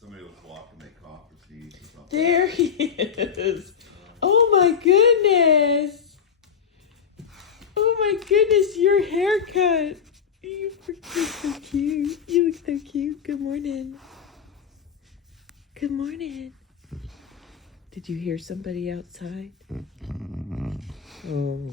Somebody was walking, they cough or sneeze or something. There he is. Oh my goodness. Oh my goodness, your haircut. You look so cute. You look so cute. Good morning. Good morning. Did you hear somebody outside? Oh.